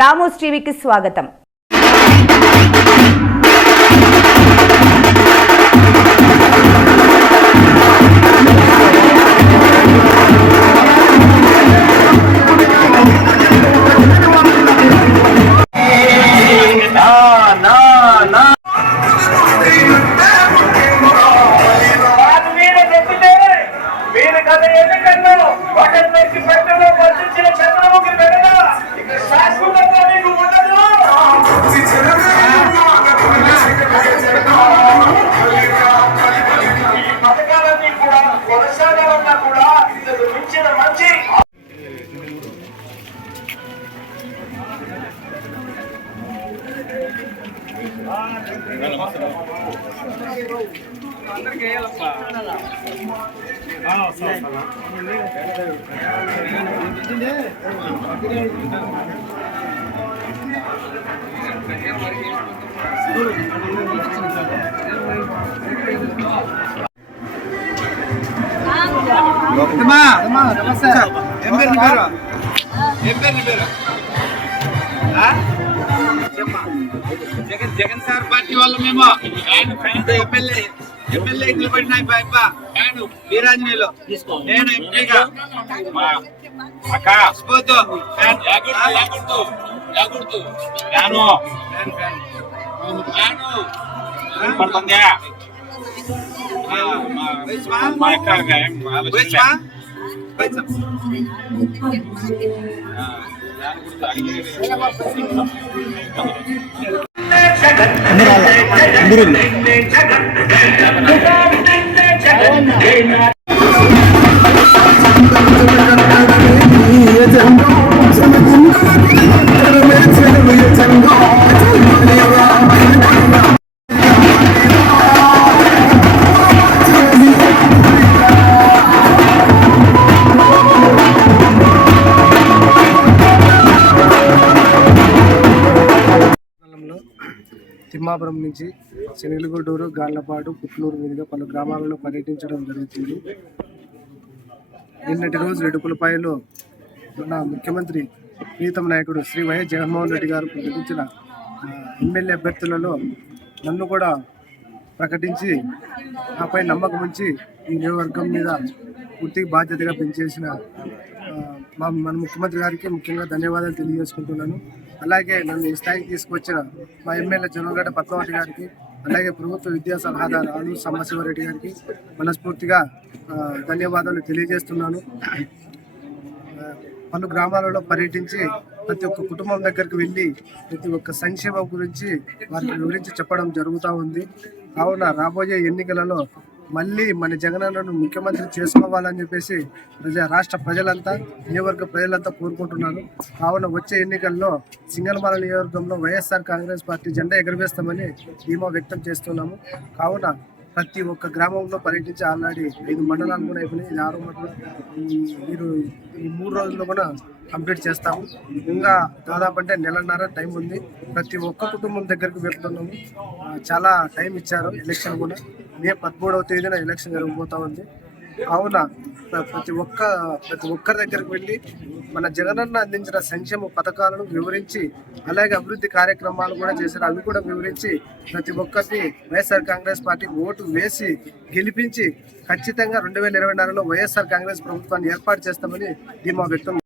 Ramos టీవీకి స్వాగతం. Jagan sir party వాళ్ళు మేము ఎమ్మెల్యే నిలబడినాయి వీరాంజనేయులు నేను ఎంపీగా తిమ్మాపురం నుంచి శనిగలగూడూరు, గార్లపాడు, పుట్లూరు మీదుగా పలు గ్రామాలలో పర్యటించడం జరుగుతుంది. నిన్నటి రోజు రెడ్డిపులపాయలో మన ముఖ్యమంత్రి ప్రీతం నాయకుడు శ్రీ వైఎస్ జగన్మోహన్ రెడ్డి గారు ప్రకటించిన ఎమ్మెల్యే అభ్యర్థులలో నన్ను కూడా ప్రకటించి నాపై నమ్మకం ఉంచి ఈ నియోజకవర్గం మీద పూర్తిగా బాధ్యతగా పెంచేసిన మన ముఖ్యమంత్రి గారికి ముఖ్యంగా ధన్యవాదాలు తెలియజేసుకుంటున్నాను. అలాగే నన్ను ఈ స్థాయికి తీసుకొచ్చిన మా ఎమ్మెల్యే జొన్నగడ్డ పద్మావతి గారికి, అలాగే ప్రభుత్వ విద్యా సలహాదారు ఆలూరు సాంబశివరెడ్డి గారికి మనస్ఫూర్తిగా ధన్యవాదాలు తెలియజేస్తున్నాను. పలు గ్రామాలలో పర్యటించి ప్రతి ఒక్క కుటుంబం దగ్గరికి వెళ్ళి ప్రతి ఒక్క సంక్షేమం గురించి వారికి వివరించి చెప్పడం జరుగుతూ ఉంది. కావున రాబోయే ఎన్నికలలో మళ్ళీ మన జగనన్నను ముఖ్యమంత్రి చేసుకోవాలని చెప్పేసి రాష్ట్ర ప్రజలంతా, నియోజకవర్గ ప్రజలంతా కోరుకుంటున్నారు. కావున వచ్చే ఎన్నికల్లో సింగనమల నియోజకవర్గంలో వైఎస్ఆర్ కాంగ్రెస్ పార్టీ జెండా ఎగురవేస్తామని ధీమా వ్యక్తం చేస్తున్నాము. కావున ప్రతి ఒక్క గ్రామంలో పర్యటించి ఆల్రెడీ 5 మండలాలు కూడా అయిపోయినాయి. ఇది 6వ మండలం. ఈ 3 రోజుల్లో కూడా కంప్లీట్ చేస్తాము. ఇంకా దాదాపు అంటే నెలన్నర టైం ఉంది. ప్రతి ఒక్క కుటుంబం దగ్గరికి వెళ్తున్నాము. చాలా టైం ఇచ్చారు. ఎలక్షన్ కూడా మే 13వ తేదీన ఎలక్షన్ జరగబోతా ఉంది. కావున ప్రతి ఒక్కరి దగ్గరికి వెళ్ళి మన జగనన్న అందించిన సంక్షేమ పథకాలను వివరించి, అలాగే అభివృద్ధి కార్యక్రమాలు కూడా చేశారు, అవి కూడా వివరించి ప్రతి ఒక్కరిని వైఎస్ఆర్ కాంగ్రెస్ పార్టీకి ఓటు వేసి గెలిపించి ఖచ్చితంగా 2024లో వైఎస్ఆర్ కాంగ్రెస్ ప్రభుత్వాన్ని ఏర్పాటు చేస్తామని ధీమా వ్యక్తం